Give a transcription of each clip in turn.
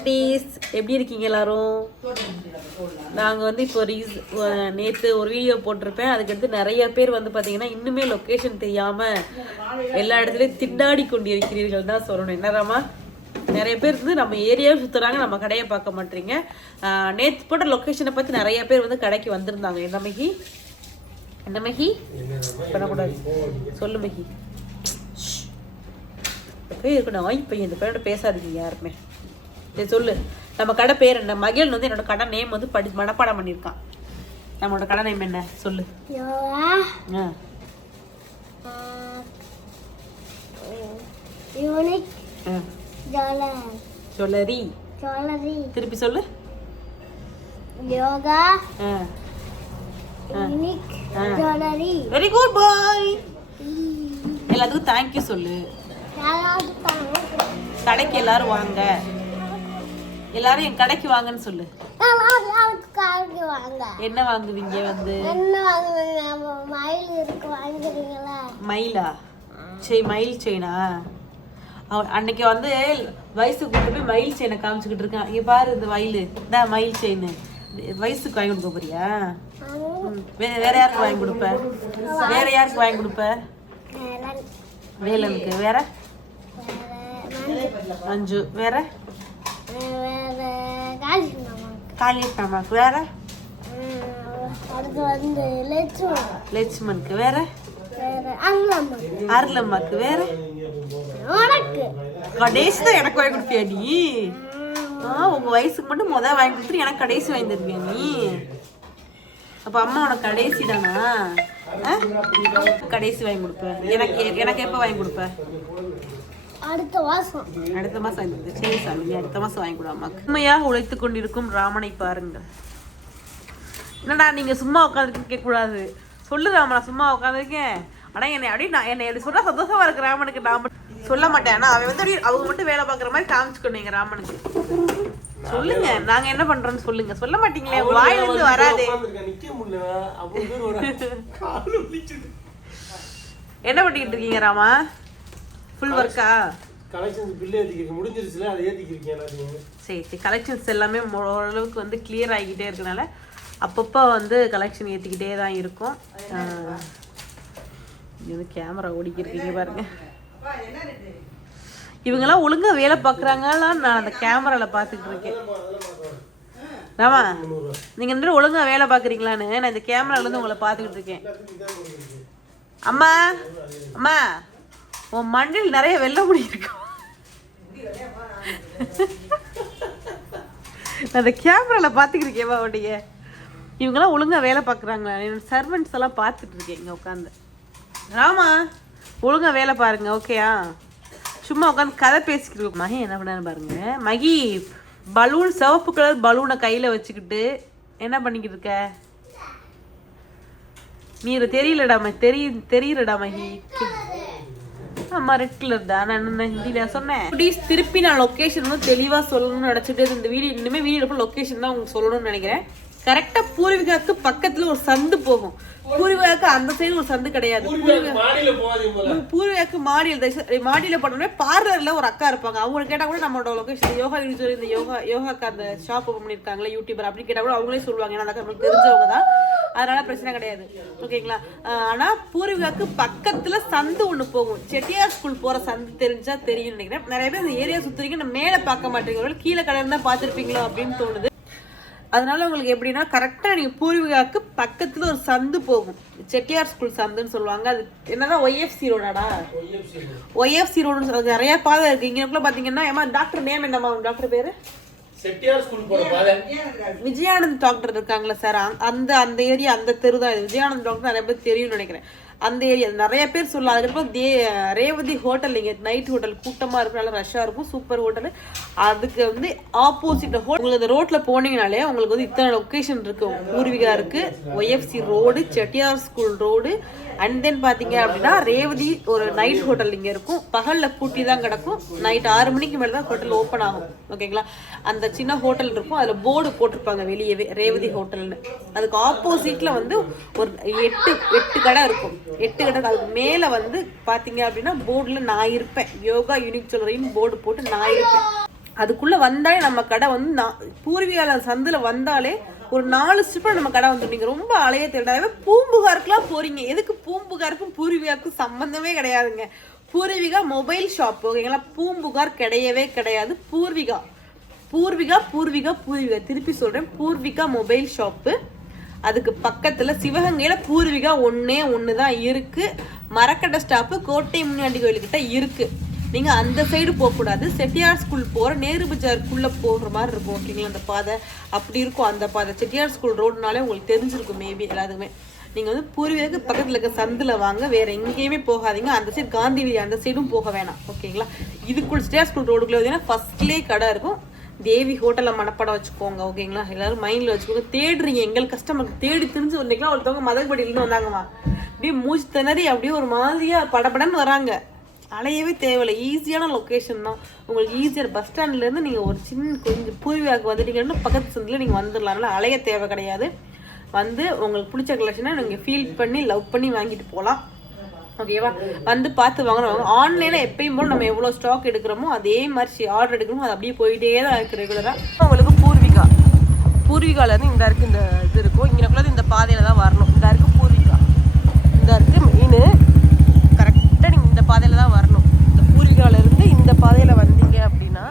குட்டீஸ், எப்படி இருக்கீங்க எல்லாரும்? நாங்கள் வந்து இப்போ நேற்று ஒரு வீடியோ போட்டிருப்பேன். அதுக்கடுத்து நிறைய பேர் வந்து பார்த்தீங்கன்னா இன்னுமே லொக்கேஷன் தெரியாமல் எல்லா இடத்துலையும் திண்டாடி கொண்டிருக்கிறீர்கள் தான் சொல்லணும். என்னதாம்மா, நிறைய பேர் வந்து நம்ம ஏரியாவை சுற்றுறாங்க, நம்ம கடையை பார்க்க மாட்டீங்க. நேற்று போட்ட லொக்கேஷனை பற்றி நிறைய பேர் வந்து கடைக்கு வந்திருந்தாங்க. என்ன மகி பண்ணக்கூடாது, சொல்லு மகி. இருக்கணும் பையன், இந்த பேரோட பேசாதீங்க யாருமே. சரி சொல்லு, நம்ம கடை பேர் என்ன? மகிழ் வந்து என்னோட கடை நேம் வந்து மனப்பாடம் பண்ணியிருக்கான். நம்மளோட கடை நேம் என்ன சொல்லு? ஜுவல்லரி. திருப்பி சொல்லு. யோகா ஜுவல்லரி. வெரி குட் பாய். எல்லாத்துக்கும் தேங்க்யூ சொல்லு. கடைக்கு எல்லாரும் வாங்க, எல்லாரும் என் கடைக்கு வாங்கன்னு சொல்லு. என்ன வாங்குவீங்க வந்து? மயிலா? சரி, மயில் செயினா? அன்னைக்கு வந்து வயசுக்கு கூட்டு போய் மயில் செயினை காமிச்சுக்கிட்டு இருக்கான். இங்க பாரு, இந்த மயில் தான் மயில் செயின். வயசுக்கு வாங்கி கொடுக்க போறியா? வேற யாருக்கு வாங்கி கொடுப்ப? வேற யாருக்கு வாங்கி கொடுப்ப? வேலனுக்கு. வேற மஞ்சு. வேற காலேஜ் மாமாக்கு. வேற லட்சுமனுக்கு. வேற அருளம்மாக்கு. வேற கடைசி தான் எனக்கு வாங்கி கொடுப்பியா நீ? உங்க வயசுக்கு மட்டும் முதல் வாங்கி கொடுத்துட்டு எனக்கு கடைசி வாங்கி தருவியா நீ? அப்ப அம்மா உனக்கு கடைசி தானா? கடைசி வாங்கி கொடுப்பேன். எனக்கு எப்ப வாங்கி கொடுப்ப? அடுத்த மாசம் வாங்கி. சரி சாமி, அடுத்த மாசம் வாங்கி கொடு அம்மாக்கு. உண்மையாக உழைத்து கொண்டிருக்கும் ராமனை பாருங்கள். என்னடா நீங்க சும்மா உட்காந்துருக்கு கேட்க கூடாது. சொல்லு ராமனா, சும்மா உட்காந்துருக்கேன். ஆனா என்னை அப்படி சொல்ல சந்தோஷமா இருக்கு ராமனுக்கு. நான் சொல்ல மாட்டேன், ஆனா அவன் வந்து அவங்க மட்டும் வேலை பாக்குற மாதிரி காமிச்சுக்கணும் ராமனுக்கு. சொல்லுங்க, நாங்க என்ன பண்றோம்னு சொல்லுங்க. சொல்ல மாட்டீங்களே, வாயில இருந்து வராதே. என்ன பண்ணிட்டு இருக்கீங்க ராமா? ஃபுல் ஒர்க்கா? கலெக்ஷன்ஸ் பில் ஏத்திக்கிட்டு முடிஞ்சிருச்சுல, அதை ஏத்திக்கிருக்கீங்க எல்லாரும். சரி, கலெக்ஷன்ஸ் எல்லாமே ஓரளவுக்கு வந்து கிளியர் ஆகிக்கிட்டே இருக்கனால அப்பப்போ வந்து கலெக்ஷன் ஏற்றிக்கிட்டே தான் இருக்கும். இது வந்து கேமரா ஓடிக்கிருக்கீங்க பாருங்க. இவங்கெல்லாம் ஒழுங்கா வேலை பார்க்குறாங்களான்னு நான் அந்த கேமராவில் பார்த்துக்கிட்டு இருக்கேன். ஆமா, நீங்கள் ரெண்டு ஒழுங்கா வேலை பார்க்குறீங்களான்னு நான் இந்த கேமராலேருந்து உங்களை பார்த்துக்கிட்டு இருக்கேன். அம்மா அம்மா, உன் மண்டில் நிறைய வெள்ள முடி இருக்கும். நான் அந்த கேமராவில் பார்த்துக்கிட்டு இருக்கேன். இவங்கெல்லாம் ஒழுங்காக வேலை பார்க்குறாங்களா? என்னோட சர்வெண்ட்ஸ் எல்லாம் பார்த்துட்டு இருக்கேன் இங்கே உட்காந்து. ராமா, ஒழுங்காக வேலை பாருங்க, ஓகேயா? சும்மா உட்காந்து கதை பேசிக்கிட்டு மகி என்ன பண்ணான்னு பாருங்க. மகி பலூன், சிவப்பு கலர் பலூனை கையில் வச்சுக்கிட்டு என்ன பண்ணிக்கிட்டு இருக்க நீ? தெரியலடா தெரியலடா மகி. ஆமா, ரெட் கலர் தான். நான் ஹிந்தியில சொன்னேன். திருப்பி நான் லொக்கேஷன் வந்து தெளிவா சொல்லணும்னு நினைச்சிட்டு இந்த வீடியோ இனிமே வீடியோ லொக்கேஷன் தான் உங்களுக்கு சொல்லணும்னு நினைக்கிறேன். கரெக்டா பூர்விகாக்கு பக்கத்துல ஒரு சந்து போகும். பூர்விகாக்கு அந்த சைடு ஒரு சந்து கிடையாது. பூர்விகாக்கு மாடியில போனோம்னா பார்லர்ல ஒரு அக்கா இருப்பாங்க. அவங்க கேட்டா கூட நம்மளோட லொகேஷன் யோகா யூனிவர்சிட்டி, இந்த யோகாக்கு அந்த ஷாப் ஓபன் பண்ணிருக்காங்களா யூடியூபர் அப்படின்னு கேட்டா கூட அவங்களே சொல்லுவாங்க. ஏன்னா அந்த நம்மளுக்கு தெரிஞ்சவங்க தான், அதனால பிரச்சனை கிடையாது, ஓகேங்களா? ஆனா பூர்விகாக்கு பக்கத்துல சந்து ஒண்ணு போகும். செட்டியார் ஸ்கூல் போற சந்து தெரிஞ்சா தெரியும் நினைக்கிறேன். நிறைய பேர் இந்த ஏரியா சுத்துறீங்க, நம்ம மேல பார்க்க மாட்டேங்க, கீழே கலர் தான் பாத்துருப்பீங்களோ அப்படின்னு தோணுது. அதனால உங்களுக்கு எப்படின்னா கரெக்டாக நீங்கள் பூர்விகாவுக்கு பக்கத்தில் ஒரு சந்து போகும். செட்டியார் ஸ்கூல் சந்துன்னு சொல்லுவாங்க. அது என்னன்னா ஒய்எஃப்சி ரோடாடா? ஒய்எஃப்சி ரோடு நிறைய பாதை இருக்கு. இங்கக்குள்ள பார்த்தீங்கன்னா ஏமா டாக்டர் நேம் என்னம்மா? டாக்டர் பேரு செட்டியார் ஸ்கூல் போற பாதை. விஜயானந்த் டாக்டர் இருக்காங்களா சார்? அந்த ஏரியா, அந்த தெரு தான் இது. விஜயானந்த் டாக்டர் நிறைய பேர் தெரியும்னு நினைக்கிறேன். அந்த ஏரியா நிறைய பேர் சொல்லலாம். அதுக்கப்புறம் ரேவதி ஹோட்டல், இங்கே நைட் ஹோட்டல் கூட்டமாக இருக்கும், நல்லா ரஷ்ஷாக இருக்கும், சூப்பர் ஹோட்டல். அதுக்கு வந்து ஆப்போசிட் உங்களுக்கு அந்த ரோட்டில் போனீங்கனாலே உங்களுக்கு வந்து இத்தனை லொக்கேஷன் இருக்கும். பூர்விகா இருக்குது, YFC road, Chettiar school road, and then பார்த்தீங்க அப்படின்னா ரேவதி ஒரு நைட் ஹோட்டல் இங்கே இருக்கும். பகலில் பூட்டி தான் கிடக்கும். நைட் 6 மணிக்கு மேலே தான் ஹோட்டல் ஓப்பன் ஆகும், ஓகேங்களா? அந்த சின்ன ஹோட்டல் இருக்கும், அதில் போர்டு போட்டிருப்பாங்க வெளியவே ரேவதி ஹோட்டல்னு. அதுக்கு ஆப்போசிட்டில் வந்து ஒரு 8 கடை இருக்கும். 8 கடை. அதுக்கு மேலே வந்து பார்த்தீங்க அப்படின்னா போர்டில் நான் இருப்பேன், யோகா யூனிக் ஜுவல்லரின்னு போர்டு போட்டு நான் இருப்பேன். அதுக்குள்ள வந்தாலே நம்ம கடை வந்து பூர்வீகால சந்தில வந்தாலே ஒரு 4 ஸ்டெப்ல நம்ம கடை வந்து நீங்க ரொம்ப அலைய தேடாவே பூம்புகாருக்குலாம் போறீங்க. எதுக்கு பூம்புகாருக்கும் பூர்வீகாருக்கும் சம்பந்தமே கிடையாதுங்க. பூர்வீகா மொபைல் ஷாப் ஓகேங்களா. பூம்புகார் கிடையவே கிடையாது. பூர்வீகா பூர்வீகா பூர்வீகா பூர்வீகா திருப்பி சொல்றேன், பூர்வீகா மொபைல் ஷாப்பு. அதுக்கு பக்கத்துல சிவகங்கையில பூர்வீகா ஒண்ணு தான் இருக்கு. மரக்கட்டை ஸ்டாப்பு கோட்டை முனியாண்டி கோயிலுக்கிட்ட இருக்கு. நீங்க அந்த சைடு போகக்கூடாது. செட்டியார் ஸ்கூல் போற நேரு பஜாருக்குள்ள போகிற மாதிரி இருக்கும் ஓகேங்களா. அந்த பாதை அப்படி இருக்கும். அந்த பாதை செட்டியார் ஸ்கூல் ரோடுனாலே உங்களுக்கு தெரிஞ்சிருக்கும் மேபி எல்லாத்துக்குமே. நீங்க வந்து பூர்வீகாவுக்கு பக்கத்துல இருக்க சந்தில வாங்க, வேற எங்கேயுமே போகாதீங்க. அந்த சைடு காந்தி வீதி அந்த சைடும் போக வேணாம் ஓகேங்களா. இதுக்குள்ள செட்டியார் ஸ்கூல் ரோடுக்குள்ள வந்தீங்கன்னா ஃபர்ஸ்ட்லேயே கடை இருக்கும். தேவி ஹோட்டலில் மனப்படம் வச்சுக்கோங்க ஓகேங்களா. எல்லாரும் மைண்டில் வச்சுக்கோங்க. தேடுறீங்க எங்கள் கஸ்டமருக்கு தேடி தெரிஞ்சு வந்தீங்களா. ஒருத்தவங்க மதகுபடியிலேருந்து வந்தாங்கம்மா, அப்படியே மூச்சு திணறி அப்படியே ஒரு மாதிரியாக படப்படன்னு வராங்க. அலையவே தேவையில்லை, ஈஸியான லொக்கேஷன் தான் உங்களுக்கு. ஈஸியான பஸ் ஸ்டாண்ட்லேருந்து நீங்கள் ஒரு சின்ன கொஞ்சம் பூர்வீகாவுக்கு வந்துட்டீங்கன்னா பக்கத்து சந்தில் நீங்கள் வந்துடலாம். அதனால் அலைய தேவை கிடையாது. வந்து உங்களுக்கு பிடிச்ச கலெக்ஷனை நீங்கள் ஃபீல் பண்ணி லவ் பண்ணி வாங்கிட்டு போகலாம் ஓகேவா. வந்து பார்த்து வாங்குறவங்க ஆன்லைனில் எப்பயும் போல் நம்ம எவ்வளோ ஸ்டாக் எடுக்கிறோமோ அதே மாதிரி ஆர்டர் எடுக்கிறோமோ அது அப்படியே போயிட்டே தான் இருக்குது ரெகுலராக. உங்களுக்கு பூர்வீகாலேருந்து இந்த இருக்குது இந்த இது இருக்கும். இங்கேக்குள்ளது இந்த பாதையில் தான் வரணும். இந்த இருக்குது பூர்வீகா, இந்த இருக்குது மெயின். கரெக்டாக நீங்கள் இந்த பாதையில் தான் வரணும். இந்த பூர்வீகாலேருந்து இந்த பாதையில் வந்தீங்க அப்படின்னா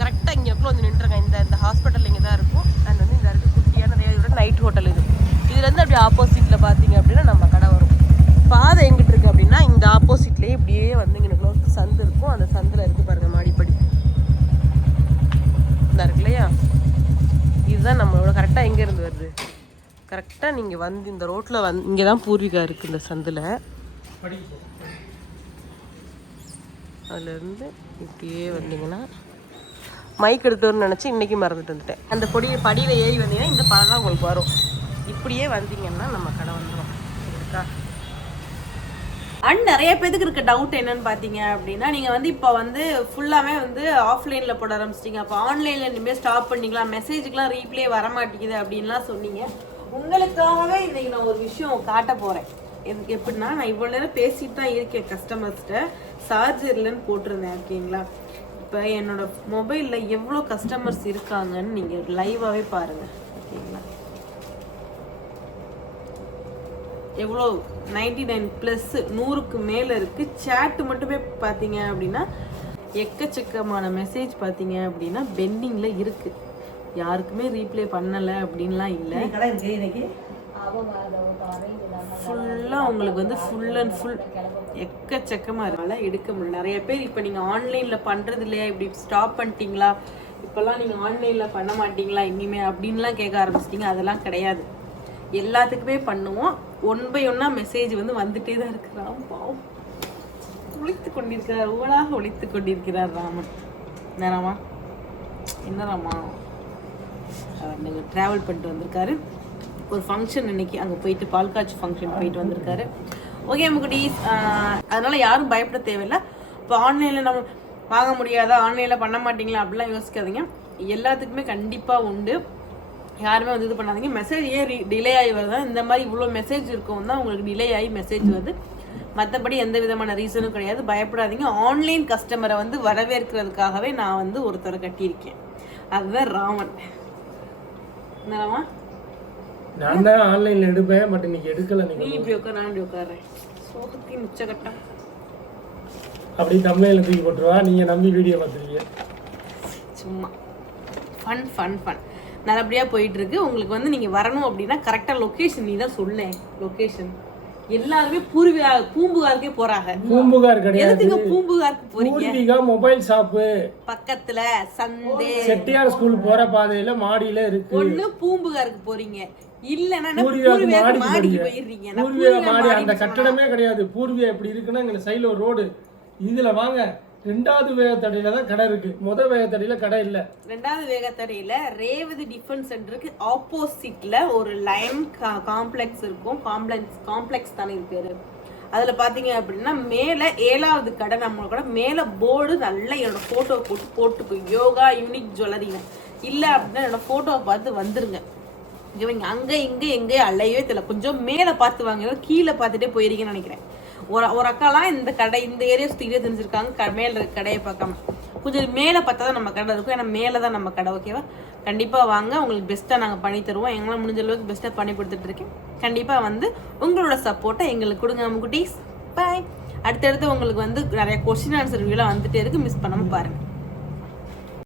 கரெக்டாக இங்கேக்குள்ள வந்து நின்றுருங்க. இந்த ஹாஸ்பிட்டல் இங்கே தான் இருக்கும். அண்ட் வந்து இந்த இருக்குது குட்டியான தேவையோட நைட் ஹோட்டல் இது. இதுலேருந்து அப்படியே ஆப்போசிட்டில் பார்த்தீங்க அப்படின்னா நம்ம கடை வரும். பாதை எங்கிட்டு இருக்குது அப்படின்னா இந்த ஆப்போசிட்லேயே இப்படியே வந்து இங்கே சந்து இருக்கும். அந்த சந்தில் இருக்குது பாருங்கள் மாடிப்படி இந்த இருக்கு இல்லையா. இதுதான் நம்மளோட கரெக்டாக எங்கேருந்து வருது. கரெக்டாக நீங்கள் வந்து இந்த ரோட்டில் இங்கே தான் பூர்வீகா இருக்குது இந்த சந்தில். அதுலேருந்து இப்படியே வந்தீங்கன்னா மைக் எடுத்துன்னு நினச்சி இன்றைக்கி மறந்துட்டு வந்துட்டேன். அந்த படியில் ஏறி வந்தீங்கன்னா இந்த படம் தான் உங்களுக்கு வரும். இப்படியே வந்தீங்கன்னா நம்ம கடை வந்துடும் இருக்கா. அண்ட் நிறைய பேருக்கு இருக்க டவுட் என்னன்னு பார்த்தீங்க அப்படின்னா, நீங்கள் வந்து இப்போ வந்து ஃபுல்லாகவே வந்து ஆஃப்லைனில் போட ஆரம்பிச்சிட்டிங்க. அப்போ ஆன்லைனில் இனிமேல் ஸ்டாப் பண்ணிக்கலாம், மெசேஜுக்கெலாம் ரீப்ளே வர மாட்டேங்குது அப்படின்லாம் சொன்னீங்க. உங்களுக்காகவே இன்றைக்கி நான் ஒரு விஷயம் காட்ட போகிறேன். எனக்கு எப்படின்னா, நான் இவ்வளோ நேரம் பேசிட்டு தான் இருக்கேன் கஸ்டமர்ஸ்கிட்ட. சார்ஜர்லன்னு போட்டிருந்தேன் ஓகேங்களா. இப்போ என்னோடய மொபைலில் எவ்வளோ கஸ்டமர்ஸ் இருக்காங்கன்னு நீங்கள் லைவாகவே பாருங்கள் ஓகேங்களா. எவ்வளோ 99+ 100க்கு மேலே இருக்குது. சேட்டு மட்டுமே பார்த்தீங்க அப்படின்னா எக்கச்சக்கமான மெசேஜ் பார்த்தீங்க அப்படின்னா பெண்டிங்கில் இருக்குது. யாருக்குமே ரீப்ளே பண்ணலை அப்படின்லாம் இல்லை. ஃபுல்லாக உங்களுக்கு வந்து ஃபுல் அண்ட் ஃபுல் எக்கச்சக்கமாக இருந்தால எடுக்க முடியல. நிறைய பேர் இப்போ நீங்கள் ஆன்லைனில் பண்ணுறது இல்லையா, இப்படி ஸ்டாப் பண்ணிட்டீங்களா, இப்போல்லாம் நீங்கள் ஆன்லைனில் பண்ண மாட்டீங்களா இனிமே அப்படின்லாம் கேட்க ஆரம்பிச்சிட்டிங்க. அதெல்லாம் கிடையாது, எல்லாத்துக்குமே பண்ணுவோம். 1 by 1 மெசேஜ் வந்து வந்துட்டே தான் இருக்கிறான். பாவம் ஒழித்து கொண்டிருக்கிறார், ஊழாக ஒழித்து கொண்டிருக்கிறார் ராமன். என்னராமா என்னராமா அவர் நீங்கள் ட்ராவல் பண்ணிட்டு வந்திருக்காரு. ஒரு ஃபங்க்ஷன் இன்னைக்கு அங்கே போயிட்டு பால் காய்ச்சி ஃபங்க்ஷன் போயிட்டு வந்திருக்காரு. ஓகே முகுடீஸ், அதனால் யாரும் பயப்பட தேவையில்லை. இப்போ ஆன்லைனில் நம்ம வாங்க முடியாதா, ஆன்லைனில் பண்ண மாட்டிங்களா அப்படிலாம் யோசிக்காதீங்க. எல்லாத்துக்குமே கண்டிப்பாக உண்டு. யாருமே வந்து இது பண்ணாதீங்க. மெசேஜ் ஏன் டிலே ஆகி வருதா, இந்த மாதிரி இவ்வளோ மெசேஜ் இருக்கும் தான் உங்களுக்கு டிலே ஆகி மெசேஜ் வருது. மற்றபடி எந்த விதமான ரீசனும் கிடையாது. பயப்படாதீங்க. ஆன்லைன் கஸ்டமரை வந்து வரவேற்கிறதுக்காகவே நான் வந்து ஒருத்தரை கட்டியிருக்கேன். அதுதான் ராமன். என்னராமா, நான் தான் ஆன்லைனில் எடுப்பேன், பட் இன்னைக்கு எடுக்கலை. நீ இப்படி உட்கார், நான் இப்படி உட்கார்றேன். சோகத்தின் உச்சகட்டம் அப்படி தமிழில் தூக்கி போட்டுருவா. நீங்கள் நம்பி வீடியோ பார்த்துருக்கீங்க. சும்மா ஃபன் ஃபன் ஃபன் நல்லபடியாக போயிட்டுருக்கு. உங்களுக்கு வந்து நீங்கள் வரணும் அப்படின்னா கரெக்டாக லொக்கேஷன் நீ தான் சொல்லேன். லொக்கேஷன் எல்லாருமே பூம்புகாருக்கே போறாங்க. பூம்புகார் கிடையாது, பூம்புகாருக்கு போறீங்க. மொபைல் ஷாப்பு பக்கத்துல சந்தே செட்டியார் ஸ்கூல் போற பாதையில மாடியில இருக்கு. ஒண்ணு பூம்புகாருக்கு போறீங்க, இல்லன்னா மாடிக்கு போயிடுறீங்க. பூர்வியா மாடி அந்த கட்டடமே கிடையாது. பூர்வியா எப்படி இருக்குன்னா இங்க சைடுல ஒரு ரோடு, இதுல வாங்க 2வது வேகத்தடையில தான் கடை இருக்கு. முதல் வேகத்தடையில கடை இல்ல. 2வது வேகத்தடையில ரேவதி டிஃபென்ஸ் சென்டருக்கு ஆப்போசிட்ல ஒரு லைன் காம்ப்ளெக்ஸ் இருக்கும். காம்ப்ளெக்ஸ் தானே இது பேரு. அதுல பாத்தீங்க அப்படின்னா மேல 7வது கடை நம்மளோட கடை. மேல போர்டு நல்லா என்னோட போட்டோ போட்டுக்கோ, யோகா யூனிக் ஜுவல்லரிங்க. இல்ல அப்படின்னா என்னோட போட்டோவை பார்த்து வந்துருங்க. இவங்க அங்க இங்க எங்கே அலையவே தெரியல. கொஞ்சம் மேல பார்த்து வாங்க, கீழே பார்த்துட்டே போயிருக்கீங்கன்னு நினைக்கிறேன். ஒரு அக்காலாம் இந்த கடை இந்த ஏரியா சுற்றிக்கிட்டே தெரிஞ்சிருக்காங்க மேல கடையை பார்க்காம. கொஞ்சம் மேலே பார்த்தா தான் நம்ம கடை இருக்கும், ஏன்னா மேலே தான் நம்ம கடை. ஓகேவா? கண்டிப்பாக வாங்க, உங்களுக்கு பெஸ்ட்டாக நாங்கள் பண்ணி தருவோம். எங்களால் முடிஞ்ச அளவுக்கு பெஸ்ட்டாக பண்ணி கொடுத்துட்டு இருக்கேன். கண்டிப்பாக வந்து உங்களோட சப்போர்ட்டை எங்களுக்கு கொடுங்க குட்டீஸ். பாய். அடுத்தடுத்து உங்களுக்கு வந்து நிறைய கொஸ்டின் ஆன்சர் வீடியோலாம் வந்துட்டே இருக்கு, மிஸ் பண்ணாமல் பாருங்கள்.